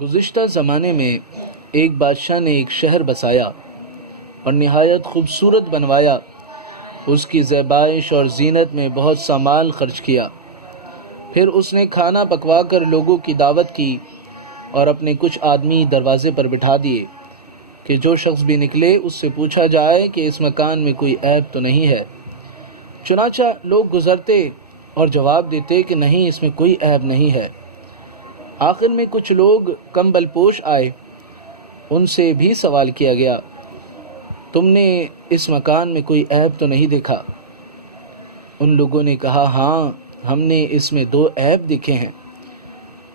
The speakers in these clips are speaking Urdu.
گزشتہ زمانے میں ایک بادشاہ نے ایک شہر بسایا اور نہایت خوبصورت بنوایا۔ اس کی زیبائش اور زینت میں بہت سا مال خرچ کیا۔ پھر اس نے کھانا پکوا کر لوگوں کی دعوت کی اور اپنے کچھ آدمی دروازے پر بٹھا دیے کہ جو شخص بھی نکلے اس سے پوچھا جائے کہ اس مکان میں کوئی عیب تو نہیں ہے۔ چنانچہ لوگ گزرتے اور جواب دیتے کہ نہیں، اس میں کوئی عیب نہیں ہے۔ آخر میں کچھ لوگ کمبل پوش آئے، ان سے بھی سوال کیا گیا، تم نے اس مکان میں کوئی عیب تو نہیں دیکھا؟ ان لوگوں نے کہا، ہاں، ہم نے اس میں 2 عیب دیکھے ہیں۔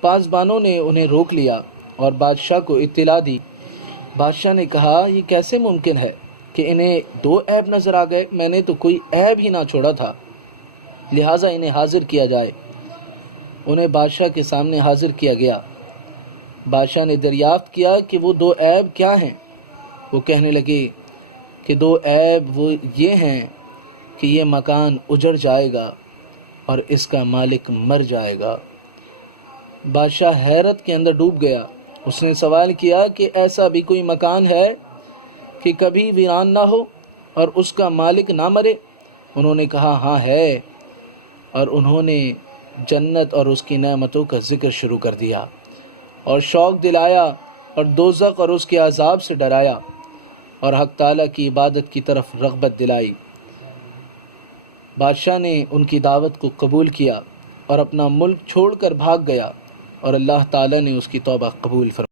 پاسبانوں نے انہیں روک لیا اور بادشاہ کو اطلاع دی۔ بادشاہ نے کہا، یہ کیسے ممکن ہے کہ انہیں 2 عیب نظر آ گئے؟ میں نے تو کوئی عیب ہی نہ چھوڑا تھا، لہٰذا انہیں حاضر کیا جائے۔ انہیں بادشاہ کے سامنے حاضر کیا گیا۔ بادشاہ نے دریافت کیا کہ وہ 2 عیب کیا ہیں۔ وہ کہنے لگے کہ 2 عیب وہ یہ ہیں کہ یہ مکان اجڑ جائے گا اور اس کا مالک مر جائے گا۔ بادشاہ حیرت کے اندر ڈوب گیا۔ اس نے سوال کیا کہ ایسا بھی کوئی مکان ہے کہ کبھی ویران نہ ہو اور اس کا مالک نہ مرے؟ انہوں نے کہا، ہاں ہے۔ اور انہوں نے جنت اور اس کی نعمتوں کا ذکر شروع کر دیا اور شوق دلایا اور دوزخ اور اس کے عذاب سے ڈرایا اور حق تعالیٰ کی عبادت کی طرف رغبت دلائی۔ بادشاہ نے ان کی دعوت کو قبول کیا اور اپنا ملک چھوڑ کر بھاگ گیا، اور اللہ تعالیٰ نے اس کی توبہ قبول فرمائی۔